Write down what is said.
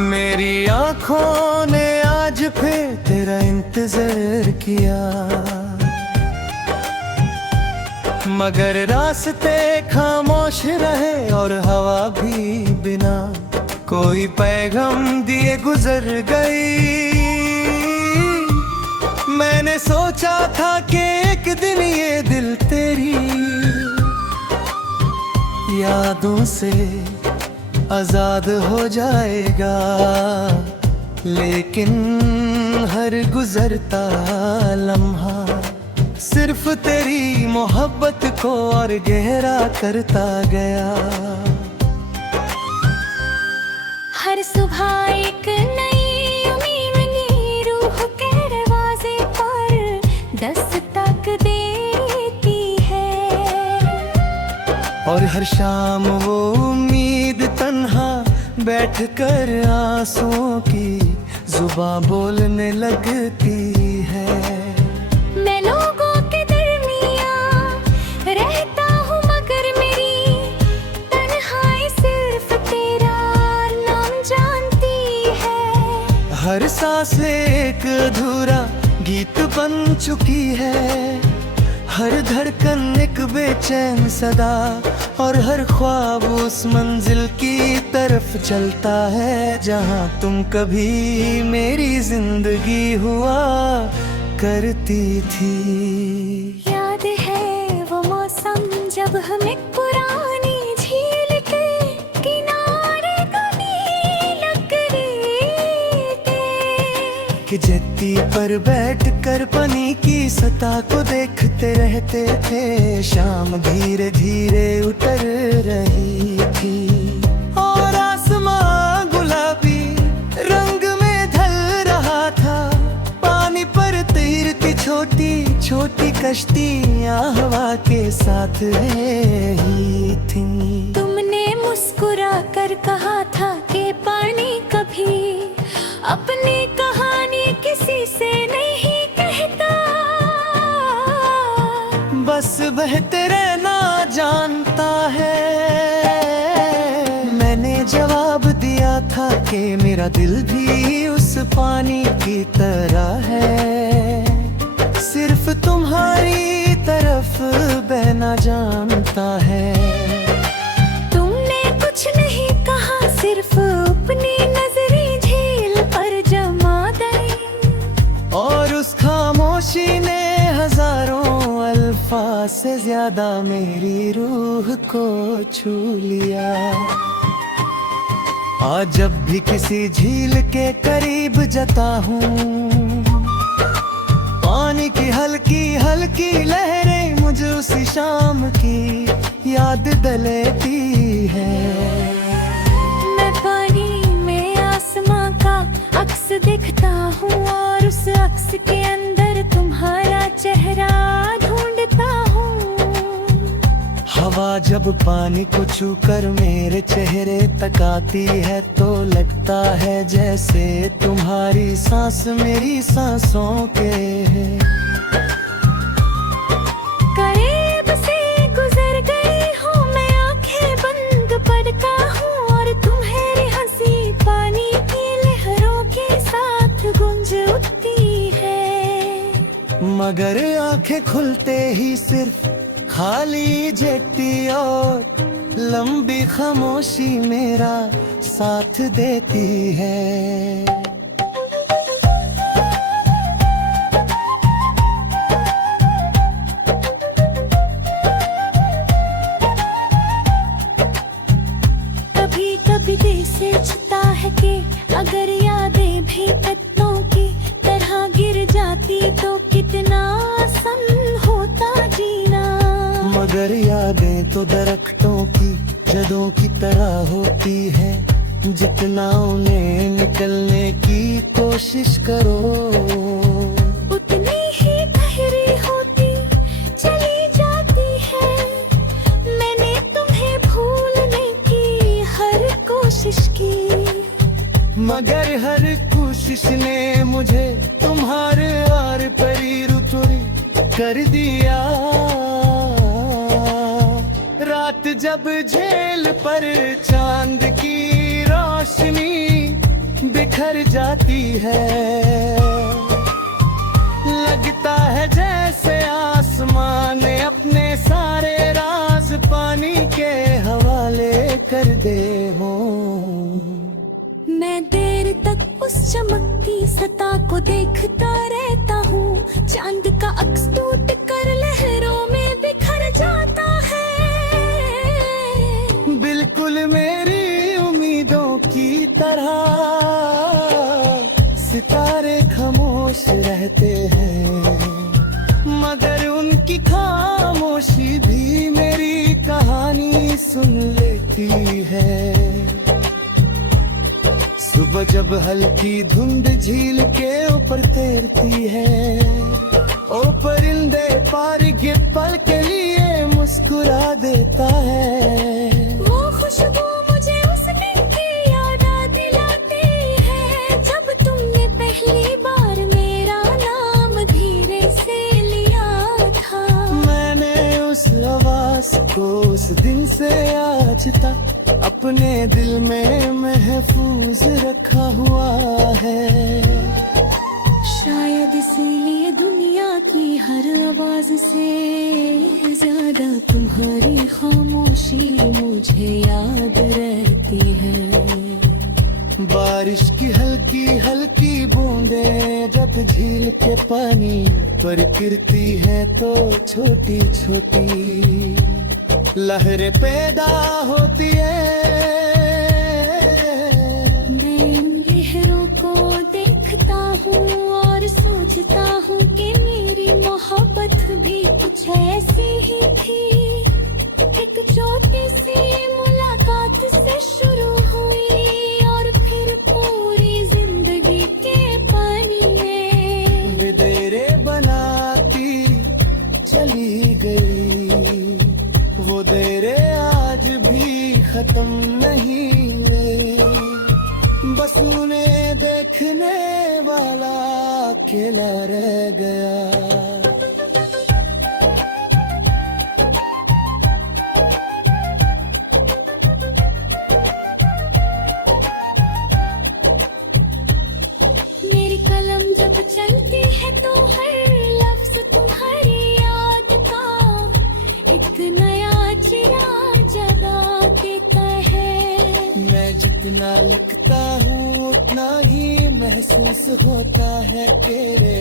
मेरी आंखों ने आज फिर तेरा इंतजार किया, मगर रास्ते खामोश रहे और हवा भी बिना कोई पैगाम दिए गुजर गई। मैंने सोचा था कि एक दिन ये दिल तेरी यादों से आजाद हो जाएगा, लेकिन हर गुजरता लम्हा सिर्फ तेरी मोहब्बत को और गहरा करता गया। हर सुबह एक नई उम्मीद की रूह के दरवाजे पर दस्तक देती है, और हर शाम वो उम्मीद तन्हा बैठकर आंसुओं की जुबां बोलने लगती है। मैं लोगों के दरमियां रहता हूँ, मगर मेरी तन्हाई सिर्फ तेरा नाम जानती है। हर सांस एक अधूरा गीत बन चुकी है, हर धड़कन एक बेचैन सदा, और हर ख्वाब उस मंजिल की तरफ चलता है जहां तुम कभी मेरी जिंदगी हुआ करती थी। याद है वो मौसम जब हम एक पुरानी झील के किनारे गाने लग रहे थे, कि जेती पर बैठकर पानी की सतह को देखते रहते थे। शाम धीरे धीरे उतर रही थी और आसमां गुलाबी रंग में ढल रहा था। पानी पर तैरती छोटी छोटी कश्तियां हवा के साथ ही थीं। तुमने मुस्कुरा कर कहा था कि पानी कभी अपनी कहानी किसी से नहीं कहता, बस बहते रहना जानता है। मैंने जवाब दिया था कि मेरा दिल भी उस पानी की तरह है, सिर्फ तुम्हारी तरफ बहना जानता है। तुमने कुछ नहीं कहा, सिर्फ अपनी नजरें झील पर जमा गई, और उस खामोशी ने हजारों अल्फाज से ज्यादा मेरी रूह को छू लिया। आज जब भी किसी झील के करीब जाता हूँ, पानी की हल्की हल्की लहरें मुझे उसी शाम की याद दिलाती है। मैं पानी में आसमां का अक्स देखता हूँ, और उस अक्स के अंदर तुम्हारा चेहरा ढूंढता हूँ। हवा जब पानी को छूकर मेरे चेहरे तक आती है, तो लगता है जैसे तुम्हारी सांस मेरी सांसों के है। करीब से गुजर गई हूँ मैं, आंखें बंद पड़ता हूँ, और तुम्हारी हंसी पानी की लहरों के साथ गूंज उठती है। मगर आंखें खुलते ही सिर्फ खाली जेटी और लंबी खामोशी मेरा साथ देती है। कभी कभी दिल से छूता है कि अगर यादें भी पत्तों की तरह गिर जाती तो कितना आसान होता जीना। मगर यादें तो दरख्तों की जड़ों की तरह होती है, जितना उन्हें निकलने की कोशिश करो उतनी ही गहरी होती चली जाती है। मैंने तुम्हें भूलने की हर कोशिश की, मगर हर कोशिश ने मुझे तुम्हारे आर परी रुतुरी कर दिया। रात जब झेल पर चांद की रोशनी बिखर जाती है। लगता है जैसे आसमान ने अपने सारे राज पानी के हवाले कर दे हो। मैं देर तक उस चमकती सता को देखता रहता हूँ। चांद का अक्स टूट कर लहरों में बिखर जाता है। बिल्कुल मेरी उम्मीदों की तरह सितारे खामोश रहते हैं, मगर उनकी खामोशी भी मेरी कहानी सुन लेती है। सुबह जब हल्की धुंध झील के ऊपर तैरती है, ओ परिंदे पार के पल के लिए मुस्कुरा देता है। वो खुशबू मुझे उस दिन की याद दिलाती है, जब तुमने पहली बार मेरा नाम धीरे से लिया था। मैंने उस आवाज को उस दिन से आज तक अपने दिल में महफूज रखा हुआ है। शायद इसीलिए दुनिया की हर आवाज से ज्यादा तुम्हारी खामोशी मुझे याद रहती है। बारिश की हल्की हल्की बूंदें जब झील के पानी पर गिरती है तो छोटी छोटी लहरें पैदा होती है। मैं इन लहरों को देखता हूँ और सोचता हूँ कि मेरी मोहब्बत भी कुछ ऐसी ही थी। एक छोटी सी मुलाकात से शुरू हुई और फिर पूरी जिंदगी के पानी में डेरे बनाती चली गई। वो देरे आज भी खत्म नहीं हुए, बस उन्हें देखने वाला अकेला रह गया। मेरी कलम जब चलती है तो हर लफ्ज तुम्हारी याद का एक नया चिराग जगा देता है। मैं जितना लिखता हूँ उतना ही महसूस होता है तेरे